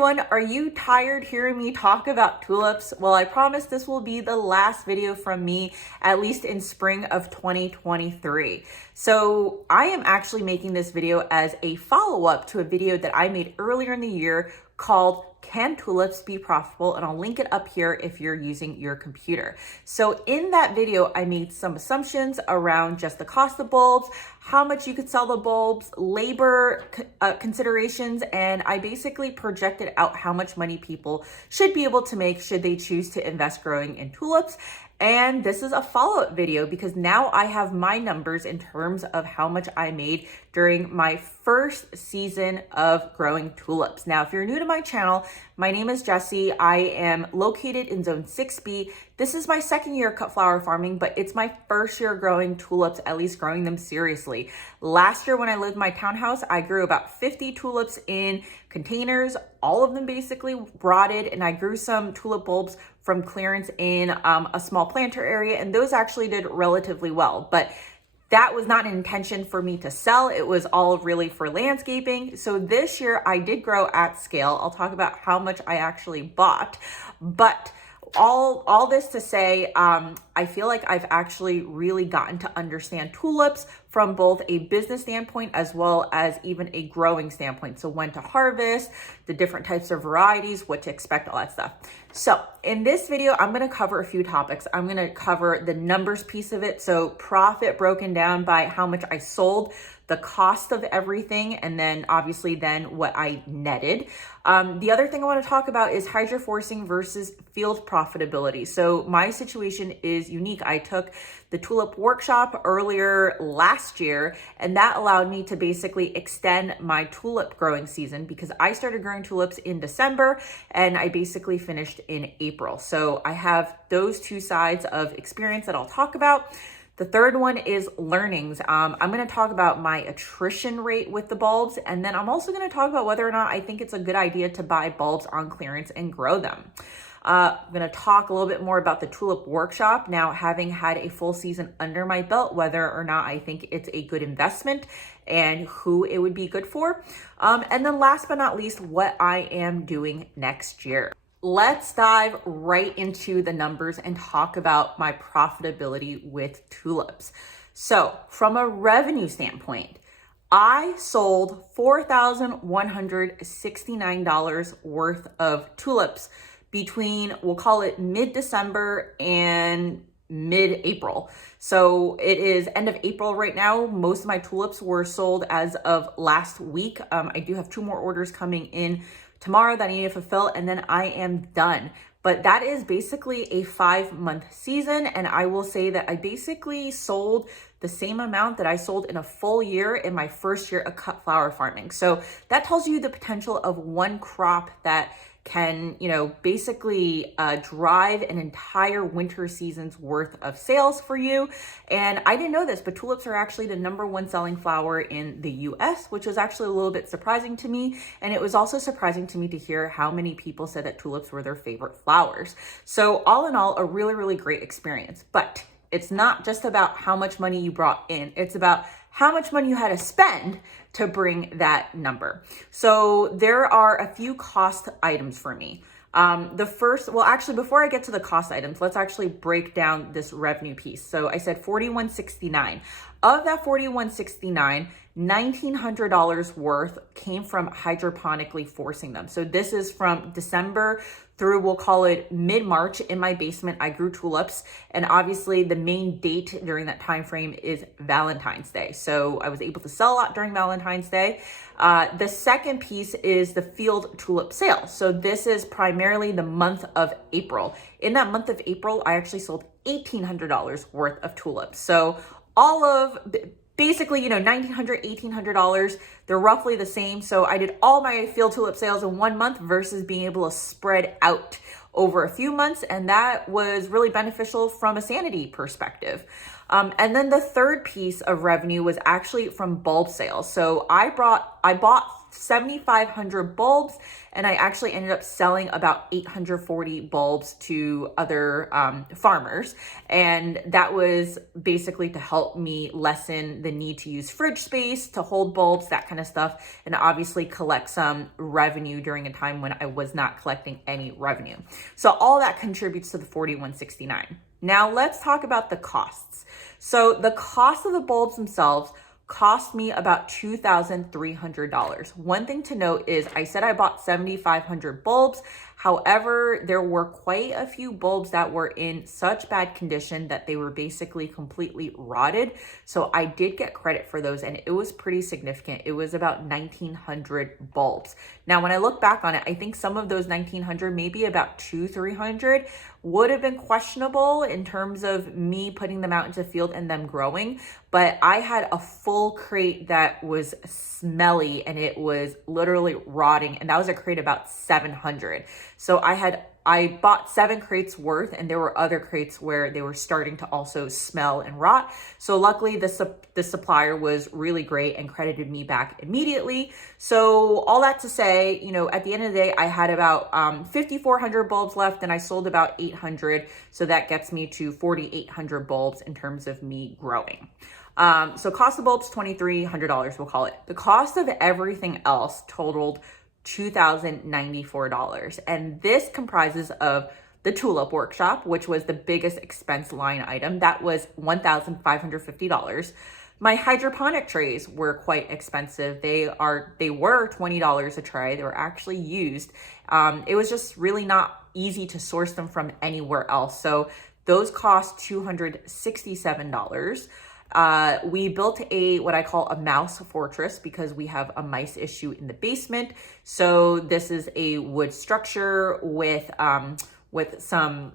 everyone, are you tired hearing me talk about tulips? Well, I promise this will be the last video from me, at least in spring of 2023. So I am actually making this video as a follow-up to a video that I made earlier in the year called Can Tulips Be Profitable? And I'll link it up here if you're using your computer. So in that video, I made some assumptions around just the cost of bulbs, how much you could sell the bulbs, labor considerations, and I basically projected out how much money people should be able to make should they choose to invest growing in tulips. And this is a follow-up video because now I have my numbers in terms of how much I made during my first season of growing tulips. Now, if you're new to my channel, my name is Jessie. I am located in Zone 6B. This is my second year cut flower farming, but it's my first year growing tulips, at least growing them seriously. Last year when I lived in my townhouse, I grew about 50 tulips in containers, all of them basically rotted, and I grew some tulip bulbs from clearance in a small planter area, and those actually did relatively well. But that was not an intention for me to sell. It was all really for landscaping. So this year I did grow at scale. I'll talk about how much I actually bought, but all this to say, I feel like I've actually really gotten to understand tulips from both a business standpoint as well as even a growing standpoint. So when to harvest, the different types of varieties, what to expect, all that stuff. So in this video, I'm going to cover a few topics. I'm going to cover the numbers piece of it. So profit broken down by how much I sold, the cost of everything, and then obviously then what I netted. The other thing I want to talk about is hydroforcing versus field profitability. So my situation is unique. I took the Tulip Workshop earlier last year, and that allowed me to basically extend my tulip growing season because I started growing tulips in December and I basically finished in April. So I have those two sides of experience that I'll talk about. The third one is learnings. I'm going to talk about my attrition rate with the bulbs, and then I'm also going to talk about whether or not I think it's a good idea to buy bulbs on clearance and grow them. I'm going to talk a little bit more about the Tulip Workshop now, having had a full season under my belt, whether or not I think it's a good investment and who it would be good for. And then last but not least, what I am doing next year. Let's dive right into the numbers and talk about my profitability with tulips. So from a revenue standpoint, I sold $4,169 worth of tulips between, we'll call it mid-December and mid-April. So it is end of April right now. Most of my tulips were sold as of last week. I do have 2 more orders coming in tomorrow that I need to fulfill, and then I am done. But that is basically a 5-month season, and I will say that I basically sold the same amount that I sold in a full year in my first year of cut flower farming. So that tells you the potential of one crop that can, basically drive an entire winter season's worth of sales for you. And I didn't know this, but tulips are actually the #1 selling flower in the US, which was actually a little bit surprising to me. And it was also surprising to me to hear how many people said that tulips were their favorite flowers. So all in all, a really, really great experience. But it's not just about how much money you brought in. It's about how much money you had to spend to bring that number. So there are a few cost items for me. The first, well, actually, before I get to the cost items, let's actually break down this revenue piece. So I said $4,169. Of that $4,169, $1,900 worth came from hydroponically forcing them. So this is from December through, we'll call it mid-March. In my basement, I grew tulips, and obviously the main date during that time frame is Valentine's Day. So I was able to sell a lot during Valentine's Day. The second piece is the field tulip sale. So this is primarily the month of April. In that month of April, I actually sold $1,800 worth of tulips. So all of basically, $1,900, $1,800, they're roughly the same. So I did all my field tulip sales in 1 month versus being able to spread out over a few months. And that was really beneficial from a sanity perspective. And then the third piece of revenue was actually from bulb sales. So I bought 7,500 bulbs, and I actually ended up selling about 840 bulbs to other farmers. And that was basically to help me lessen the need to use fridge space to hold bulbs, that kind of stuff, and obviously collect some revenue during a time when I was not collecting any revenue. So all that contributes to the 4,169. Now let's talk about the costs. So the cost of the bulbs themselves cost me about $2,300. One thing to note is I said I bought 7,500 bulbs. However, there were quite a few bulbs that were in such bad condition that they were basically completely rotted. So I did get credit for those, and it was pretty significant. It was about 1,900 bulbs. Now, when I look back on it, I think some of those 1,900, maybe about 200-300, would have been questionable in terms of me putting them out into the field and them growing. But I had a full crate that was smelly and it was literally rotting. And that was a crate about 700. So I bought 7 crates worth, and there were other crates where they were starting to also smell and rot. So luckily the supplier was really great and credited me back immediately. So all that to say, you know, at the end of the day, I had about 5,400 bulbs left, and I sold about 800. So that gets me to 4,800 bulbs in terms of me growing. So cost of bulbs, $2,300, we'll call it. The cost of everything else totaled $2,094. And this comprises of the Tulip Workshop, which was the biggest expense line item. That was $1,550. My hydroponic trays were quite expensive. They were $20 a tray. They were actually used. It was just really not easy to source them from anywhere else. So those cost $267. We built what I call a mouse fortress because we have a mice issue in the basement. So this is a wood structure with some,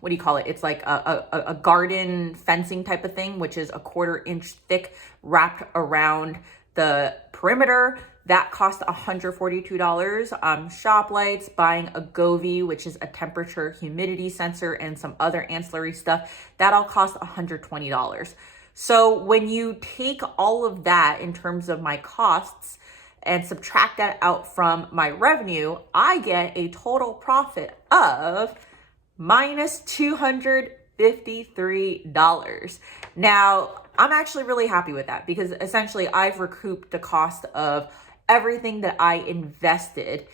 what do you call it? It's like a garden fencing type of thing, which is a 1/4 inch thick wrapped around the perimeter. That cost $142. Shop lights, buying a Govee, which is a temperature humidity sensor, and some other ancillary stuff. That all cost $120. So when you take all of that in terms of my costs and subtract that out from my revenue, I get a total profit of minus $253. Now, I'm actually really happy with that because essentially I've recouped the cost of everything that I invested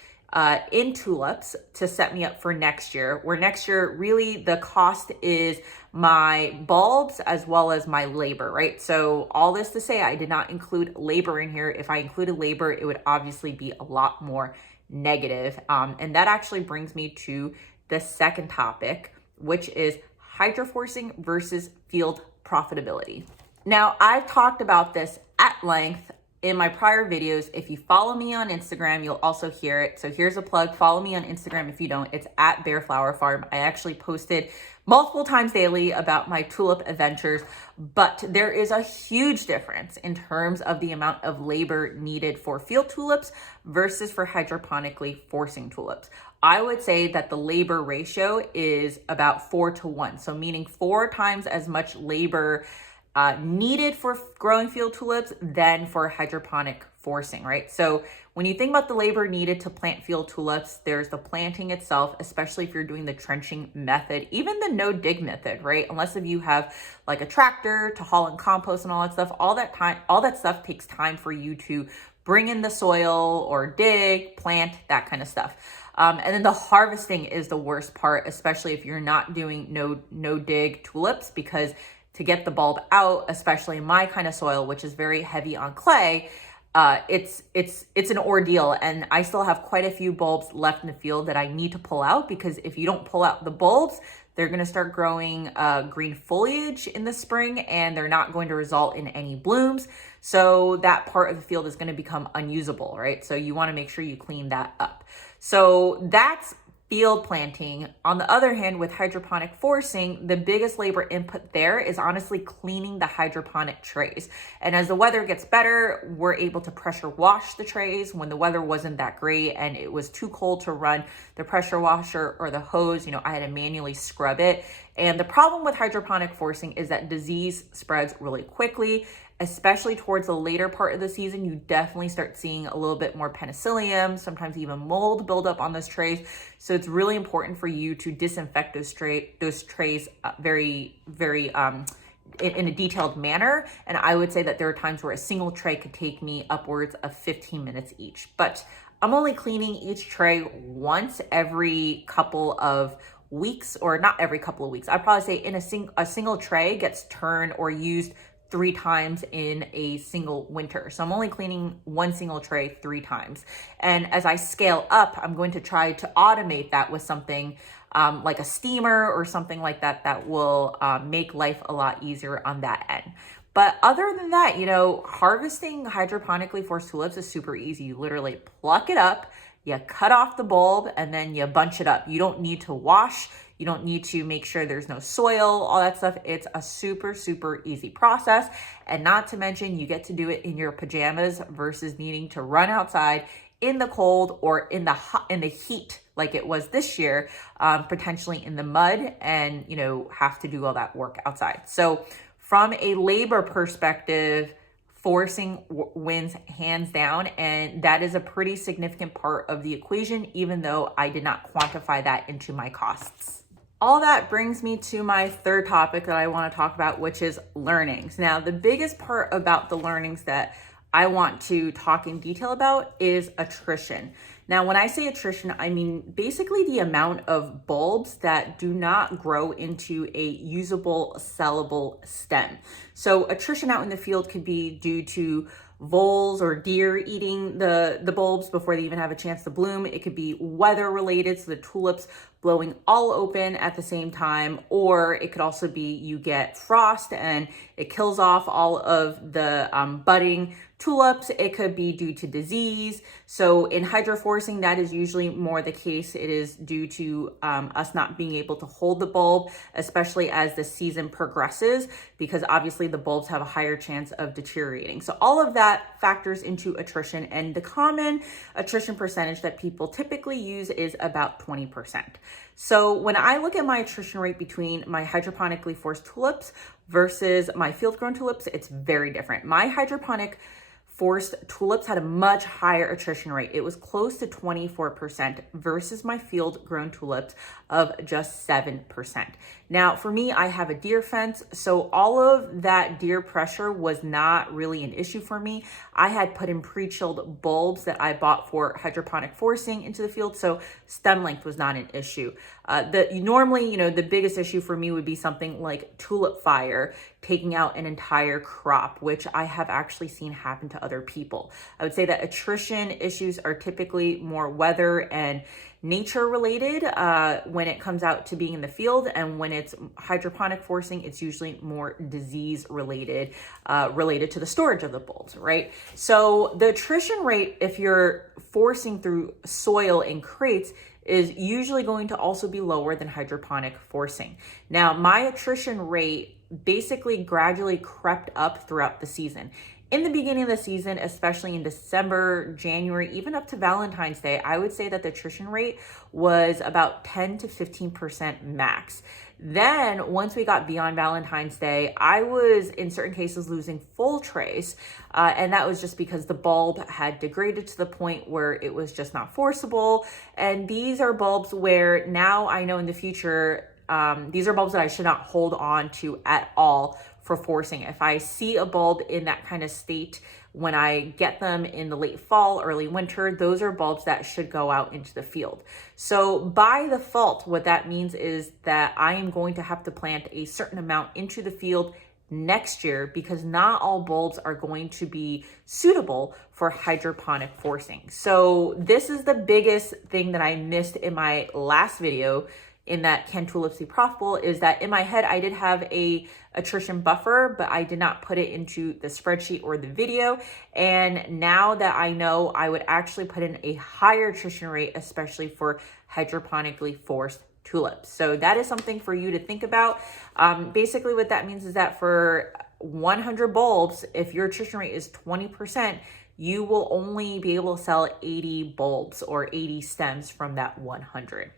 in tulips to set me up for next year, where next year really the cost is my bulbs as well as my labor, right? So all this to say, I did not include labor in here. If I included labor, it would obviously be a lot more negative. And that actually brings me to the second topic, which is hydroforcing versus field profitability. Now, I've talked about this at length in my prior videos. If you follow me on Instagram, you'll also hear it. So here's a plug. Follow me on Instagram if you don't. It's at b.a.r.e Flower Farm. I actually posted multiple times daily about my tulip adventures, but there is a huge difference in terms of the amount of labor needed for field tulips versus for hydroponically forcing tulips. I would say that the labor ratio is about 4-to-1. So meaning 4 times as much labor needed for growing field tulips than for hydroponic forcing, right? So when you think about the labor needed to plant field tulips, there's the planting itself, especially if you're doing the trenching method, even the no dig method, right? Unless if you have like a tractor to haul and compost and all that stuff, all that stuff takes time for you to bring in the soil or dig, plant, that kind of stuff. And then the harvesting is the worst part, especially if you're not doing no dig tulips, because to get the bulb out, especially in my kind of soil, which is very heavy on clay, it's an ordeal. And I still have quite a few bulbs left in the field that I need to pull out, because if you don't pull out the bulbs, they're going to start growing green foliage in the spring, and they're not going to result in any blooms. So that part of the field is going to become unusable, right? So you want to make sure you clean that up. So that's field planting. On the other hand, with hydroponic forcing, the biggest labor input there is honestly cleaning the hydroponic trays. And as the weather gets better, we're able to pressure wash the trays. When the weather wasn't that great and it was too cold to run the pressure washer or the hose, I had to manually scrub it. And the problem with hydroponic forcing is that disease spreads really quickly, especially towards the later part of the season. You definitely start seeing a little bit more penicillium, sometimes even mold buildup on those trays. So it's really important for you to disinfect those trays very in a detailed manner. And I would say that there are times where a single tray could take me upwards of 15 minutes each. But I'm only cleaning each tray once every couple of weeks, or not every couple of weeks. I'd probably say in a single tray gets turned or used 3 times in a single winter. So I'm only cleaning one single tray 3 times. And as I scale up, I'm going to try to automate that with something like a steamer or something like that that will make life a lot easier on that end. But other than that, harvesting hydroponically forced tulips is super easy. You literally pluck it up, you cut off the bulb, and then you bunch it up. You don't need to wash. You don't need to make sure there's no soil, all that stuff. It's a super, super easy process. And not to mention, you get to do it in your pajamas versus needing to run outside in the cold or in the heat like it was this year, potentially in the mud, and, have to do all that work outside. So from a labor perspective, forcing wins hands down, and that is a pretty significant part of the equation, even though I did not quantify that into my costs. All that brings me to my third topic that I want to talk about, which is learnings. Now, the biggest part about the learnings that I want to talk in detail about is attrition. Now, when I say attrition, I mean basically the amount of bulbs that do not grow into a usable, sellable stem. So attrition out in the field could be due to voles or deer eating the bulbs before they even have a chance to bloom. It could be weather related, so the tulips blowing all open at the same time, or it could also be you get frost and it kills off all of the budding tulips. It could be due to disease. So in hydroforcing, that is usually more the case. It is due to us not being able to hold the bulb, especially as the season progresses, because obviously the bulbs have a higher chance of deteriorating. So all of that factors into attrition, and the common attrition percentage that people typically use is about 20%. So when I look at my attrition rate between my hydroponically forced tulips versus my field-grown tulips, it's very different. My hydroponic forced tulips had a much higher attrition rate. It was close to 24% versus my field-grown tulips of just 7%. Now, for me, I have a deer fence, so all of that deer pressure was not really an issue for me. I had put in pre-chilled bulbs that I bought for hydroponic forcing into the field, so stem length was not an issue. Normally, the biggest issue for me would be something like tulip fire, taking out an entire crop, which I have actually seen happen to other people. I would say that attrition issues are typically more weather and nature related when it comes out to being in the field, and when it's hydroponic forcing, it's usually more disease related to the storage of the bulbs, right? So the attrition rate, if you're forcing through soil in crates, is usually going to also be lower than hydroponic forcing. Now, my attrition rate basically gradually crept up throughout the season. In the beginning of the season, especially in December, January, even up to Valentine's Day, I would say that the attrition rate was about 10 to 15% max. Then once we got beyond Valentine's Day, I was in certain cases losing full trays. And that was just because the bulb had degraded to the point where it was just not forcible. And these are bulbs where now I know in the future, these are bulbs that I should not hold on to at all for forcing. If I see a bulb in that kind of state when I get them in the late fall, early winter, those are bulbs that should go out into the field. So by default, what that means is that I am going to have to plant a certain amount into the field next year, because not all bulbs are going to be suitable for hydroponic forcing. So this is the biggest thing that I missed in my last video, in that can tulips be profitable is that in my head, I did have a attrition buffer, but I did not put it into the spreadsheet or the video. And now that I know, I would actually put in a higher attrition rate, especially for hydroponically forced tulips. So that is something for you to think about. Basically what that means is that for 100 bulbs, if your attrition rate is 20%, you will only be able to sell 80 bulbs or 80 stems from that 100.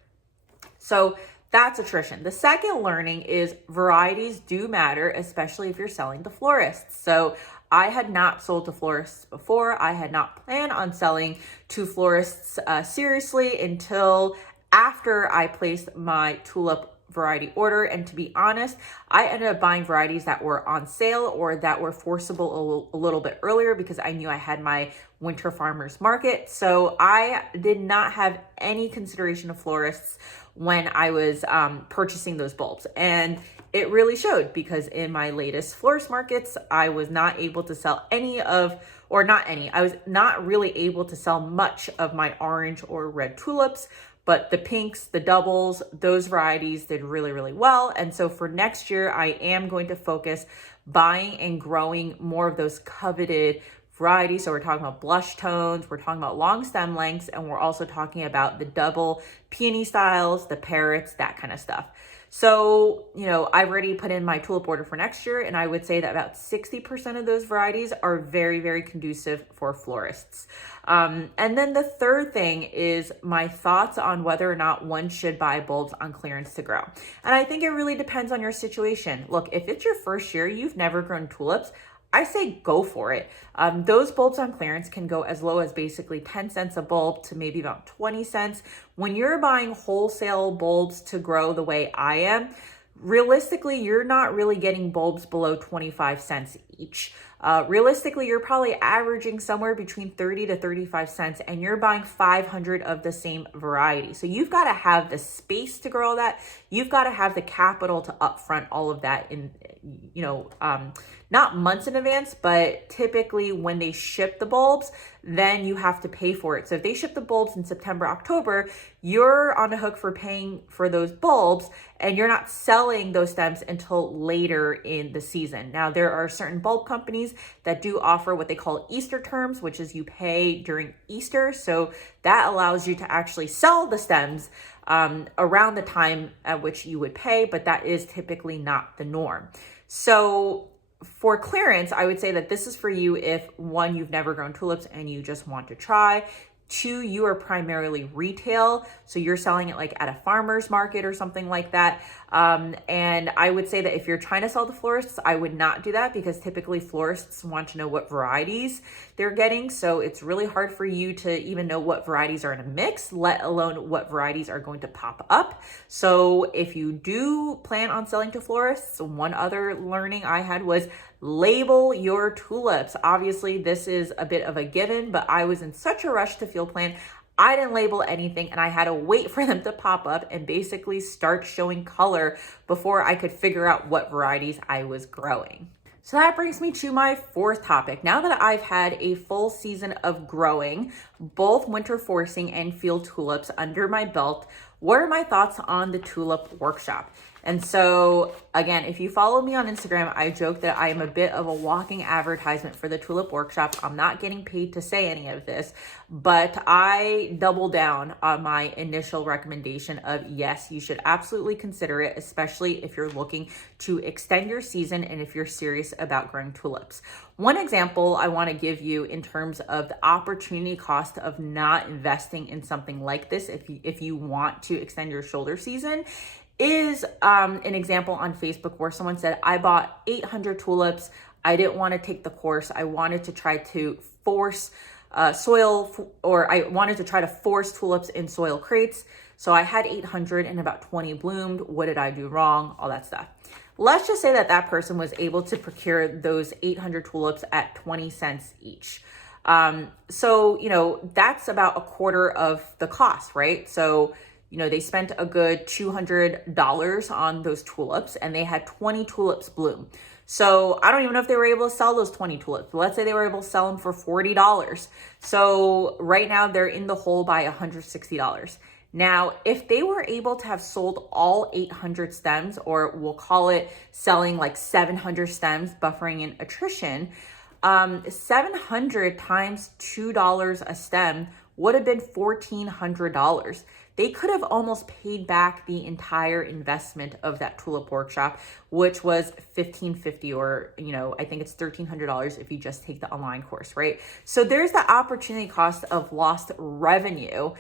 So that's attrition. The second learning is varieties do matter, especially if you're selling to florists. So I had not sold to florists before. I had not planned on selling to florists seriously until after I placed my tulip variety order. And to be honest, I ended up buying varieties that were on sale or that were forcible a little bit earlier because I knew I had my winter farmers market. So I did not have any consideration of florists when I was purchasing those bulbs. And it really showed because in my latest florist markets, I was not able to sell I was not really able to sell much of my orange or red tulips. But the pinks, the doubles, those varieties did really, really well. And so for next year, I am going to focus buying and growing more of those coveted varieties. So we're talking about blush tones, we're talking about long stem lengths, and we're also talking about the double peony styles, the parrots, that kind of stuff. So, I've already put in my tulip order for next year, and I would say that about 60% of those varieties are very, very conducive for florists. And then the third thing is my thoughts on whether or not one should buy bulbs on clearance to grow. And I think it really depends on your situation. Look, if it's your first year, you've never grown tulips, I say go for it. Those bulbs on clearance can go as low as basically 10 cents a bulb to maybe about 20 cents. When you're buying wholesale bulbs to grow the way I am, realistically, you're not really getting bulbs below 25 cents each. Realistically, you're probably averaging somewhere between 30 to 35 cents and you're buying 500 of the same variety. So you've got to have the space to grow that. You've got to have the capital to upfront all of that in, not months in advance, but typically when they ship the bulbs, then you have to pay for it. So if they ship the bulbs in September, October, you're on the hook for paying for those bulbs and you're not selling those stems until later in the season. Now, there are certain bulb companies that do offer what they call Easter terms, which is you pay during Easter. So that allows you to actually sell the stems around the time at which you would pay, but that is typically not the norm. So for clearance, I would say that this is for you if one, you've never grown tulips and you just want to try. Two, you are primarily retail, so you're selling it like at a farmer's market or something like that. And I would say that if you're trying to sell to florists, I would not do that because typically florists want to know what varieties they're getting. So it's really hard for you to even know what varieties are in a mix, let alone what varieties are going to pop up. So if you do plan on selling to florists, one other learning I had was label your tulips. Obviously, this is a bit of a given, but I was in such a rush to field plan. I didn't label anything and I had to wait for them to pop up and basically start showing color before I could figure out what varieties I was growing. So that brings me to my fourth topic. Now that I've had a full season of growing both winter forcing and field tulips under my belt, what are my thoughts on the Tulip Workshop? And so again, if you follow me on Instagram, I joke that I am a bit of a walking advertisement for the Tulip Workshop. I'm not getting paid to say any of this, but I double down on my initial recommendation of yes, you should absolutely consider it, especially if you're looking to extend your season and if you're serious about growing tulips. One example I want to give you in terms of the opportunity cost of not investing in something like this, if you want to extend your shoulder season, is an example on Facebook where someone said, I bought 800 tulips. I didn't want to take the course. I wanted to try to force I wanted to try to force tulips in soil crates. So I had 800 and about 20 bloomed. What did I do wrong? All that stuff. Let's just say that that person was able to procure those 800 tulips at 20 cents each. So, that's about a quarter of the cost, right? So, they spent a good $200 on those tulips and they had 20 tulips bloom. So I don't even know if they were able to sell those 20 tulips, but let's say they were able to sell them for $40. So right now they're in the hole by $160. Now, if they were able to have sold all 800 stems, or we'll call it selling like 700 stems, buffering in attrition, 700 times $2 a stem would have been $1,400. They could have almost paid back the entire investment of that Tulip Workshop, which was $1,550, or, I think it's $1,300 if you just take the online course, right? So there's the opportunity cost of lost revenue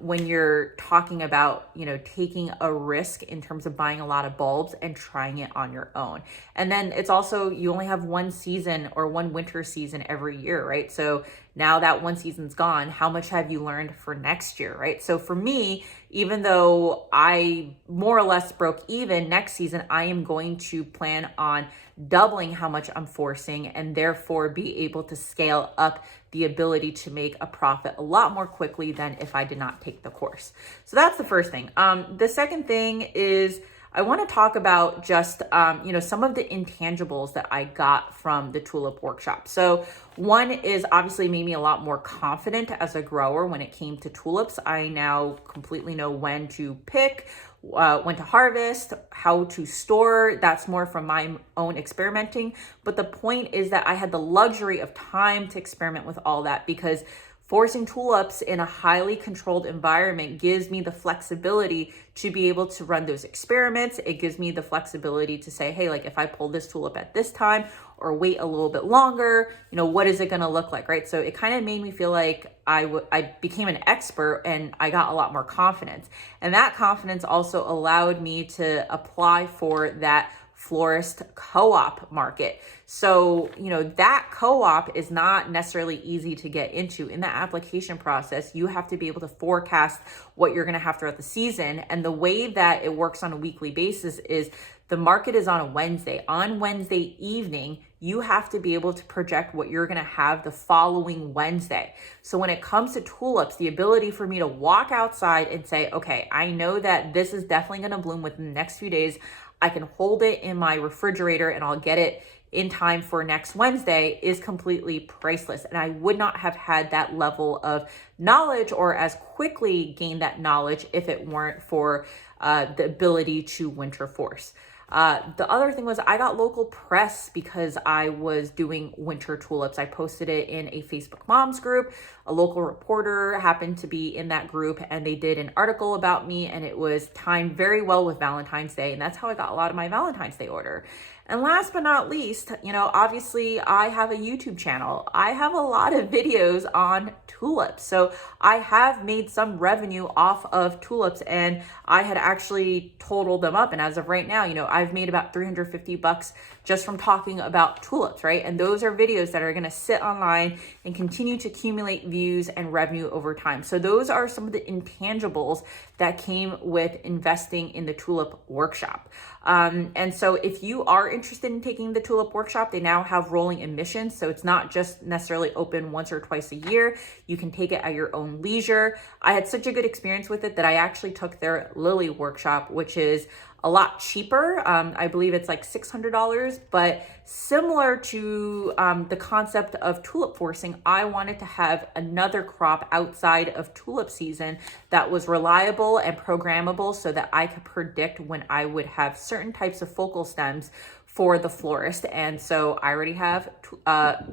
when you're talking about, taking a risk in terms of buying a lot of bulbs and trying it on your own. And then it's also, you only have one season or one winter season every year, right? So now that one season's gone, how much have you learned for next year, right? So for me, even though I more or less broke even next season, I am going to plan on doubling how much I'm forcing, and therefore be able to scale up the ability to make a profit a lot more quickly than if I did not take the course. So that's the first thing. The second thing is, I want to talk about just, some of the intangibles that I got from the Tulip Workshop. So one is obviously made me a lot more confident as a grower when it came to tulips. I now completely know when to pick, when to harvest, how to store. That's more from my own experimenting. But the point is that I had the luxury of time to experiment with all that, because forcing tulips in a highly controlled environment gives me the flexibility to be able to run those experiments. It gives me the flexibility to say, hey, like if I pull this tulip at this time or wait a little bit longer, what is it going to look like, right? So it kind of made me feel like I became an expert, and I got a lot more confidence. And that confidence also allowed me to apply for that florist co-op market. So, that co-op is not necessarily easy to get into. In the application process, you have to be able to forecast what you're going to have throughout the season. And the way that it works on a weekly basis is the market is on a Wednesday. On Wednesday evening, you have to be able to project what you're going to have the following Wednesday. So when it comes to tulips, the ability for me to walk outside and say, okay, I know that this is definitely going to bloom within the next few days. I can hold it in my refrigerator and I'll get it in time for next Wednesday, is completely priceless. And I would not have had that level of knowledge, or as quickly gained that knowledge, if it weren't for the ability to winter force. The other thing was I got local press because I was doing winter tulips. I posted it in a Facebook moms group. A local reporter happened to be in that group, and they did an article about me, and it was timed very well with Valentine's Day. And that's how I got a lot of my Valentine's Day order. And last but not least, obviously I have a YouTube channel. I have a lot of videos on tulips. So I have made some revenue off of tulips, and I had actually totaled them up. And as of right now, I've made about $350 just from talking about tulips, right? And those are videos that are going to sit online and continue to accumulate views and revenue over time. So those are some of the intangibles that came with investing in the Tulip Workshop. And so if you are interested in taking the Tulip Workshop, they now have rolling admissions. So it's not just necessarily open once or twice a year. You can take it at your own leisure. I had such a good experience with it that I actually took their Lily Workshop, which is a lot cheaper. I believe it's like $600, but similar to the concept of tulip forcing, I wanted to have another crop outside of tulip season that was reliable and programmable, so that I could predict when I would have certain types of focal stems for the florist. And so I already have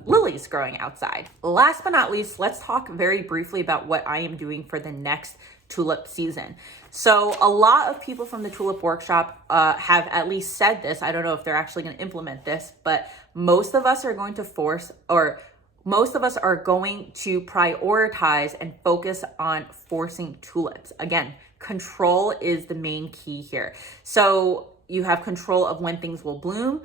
lilies growing outside. Last but not least, let's talk very briefly about what I am doing for the next tulip season. So a lot of people from the Tulip Workshop have at least said this. I don't know if they're actually going to implement this, but most of us are going to prioritize and focus on forcing tulips. Again, control is the main key here. So you have control of when things will bloom,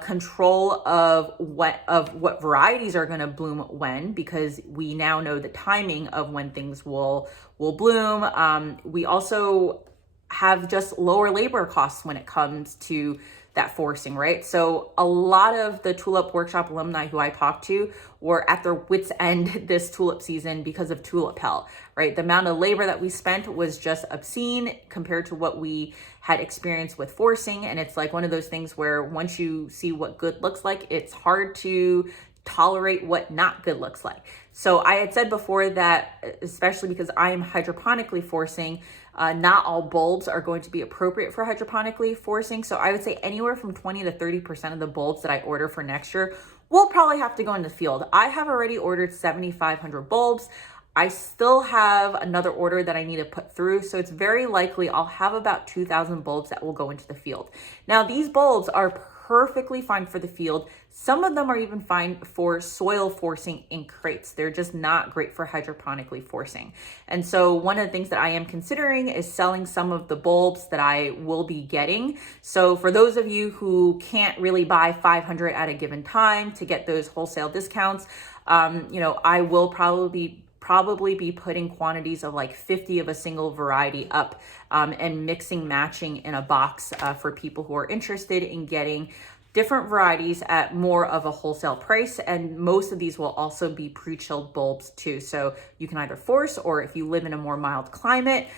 control of what varieties are going to bloom when, because we now know the timing of when things will bloom. We also have just lower labor costs when it comes to that forcing, right? So a lot of the Tulip Workshop alumni who I talked to were at their wits' end this tulip season because of tulip hell, right? The amount of labor that we spent was just obscene compared to what we had experienced with forcing. And it's like one of those things where once you see what good looks like, it's hard to tolerate what not good looks like. So I had said before that, especially because I am hydroponically forcing, not all bulbs are going to be appropriate for hydroponically forcing. So I would say anywhere from 20 to 30% of the bulbs that I order for next year will probably have to go in the field. I have already ordered 7,500 bulbs. I still have another order that I need to put through. So it's very likely I'll have about 2,000 bulbs that will go into the field. Now, these bulbs are perfectly fine for the field. Some of them are even fine for soil forcing in crates. They're just not great for hydroponically forcing. And so one of the things that I am considering is selling some of the bulbs that I will be getting. So for those of you who can't really buy 500 at a given time to get those wholesale discounts, I will probably be putting quantities of like 50 of a single variety up and mixing, matching in a box for people who are interested in getting different varieties at more of a wholesale price. And most of these will also be pre-chilled bulbs too. So you can either force, or if you live in a more mild climate,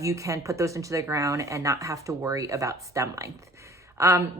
you can put those into the ground and not have to worry about stem length.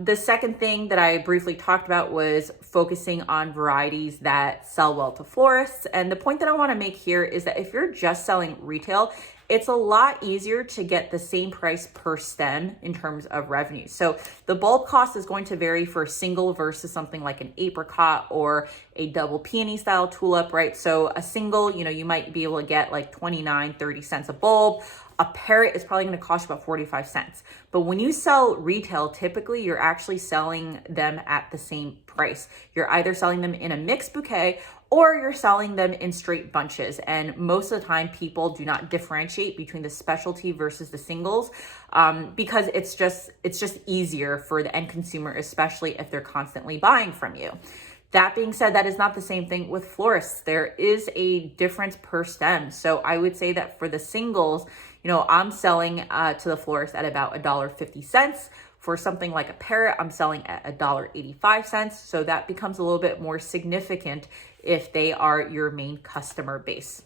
The second thing that I briefly talked about was focusing on varieties that sell well to florists. And the point that I want to make here is that if you're just selling retail, it's a lot easier to get the same price per stem in terms of revenue. So the bulb cost is going to vary for a single versus something like an apricot or a double peony style tulip, right? So a single, you might be able to get like 29, 30 cents a bulb. A parrot is probably going to cost you about 45 cents. But when you sell retail, typically you're actually selling them at the same price. You're either selling them in a mixed bouquet or you're selling them in straight bunches. And most of the time people do not differentiate between the specialty versus the singles because it's just easier for the end consumer, especially if they're constantly buying from you. That being said, that is not the same thing with florists. There is a difference per stem. So I would say that for the singles, I'm selling to the florist at about $1.50. For something like a parrot, I'm selling at $1.85. So that becomes a little bit more significant if they are your main customer base.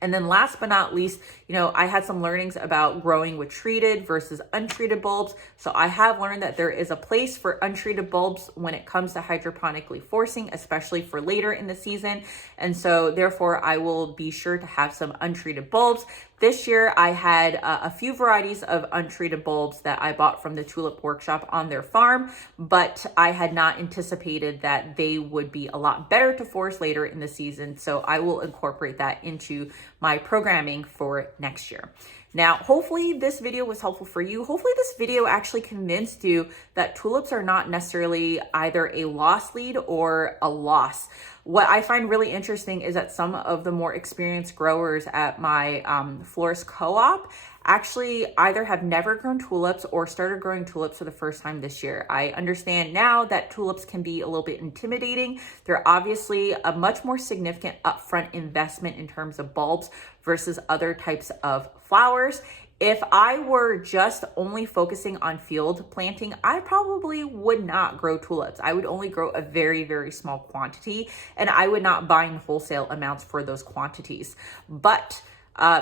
And then last but not least, I had some learnings about growing with treated versus untreated bulbs. So I have learned that there is a place for untreated bulbs when it comes to hydroponically forcing, especially for later in the season. And so therefore I will be sure to have some untreated bulbs. This year, I had a few varieties of untreated bulbs that I bought from the Tulip Workshop on their farm, but I had not anticipated that they would be a lot better to force later in the season. So I will incorporate that into my programming for next year. Now, hopefully this video was helpful for you. Hopefully this video actually convinced you that tulips are not necessarily either a loss lead or a loss. What I find really interesting is that some of the more experienced growers at my florist co-op actually either have never grown tulips or started growing tulips for the first time this year. I understand now that tulips can be a little bit intimidating. They're obviously a much more significant upfront investment in terms of bulbs versus other types of flowers. If I were just only focusing on field planting, I probably would not grow tulips. I would only grow a very, very small quantity, and I would not buy in wholesale amounts for those quantities. But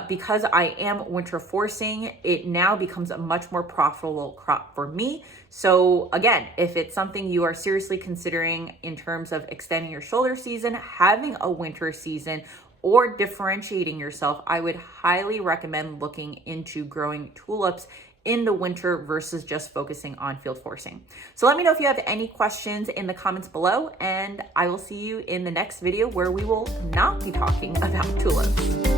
because I am winter forcing, it now becomes a much more profitable crop for me. So again, if it's something you are seriously considering in terms of extending your shoulder season, having a winter season, or differentiating yourself, I would highly recommend looking into growing tulips in the winter versus just focusing on field forcing. So let me know if you have any questions in the comments below, and I will see you in the next video where we will not be talking about tulips.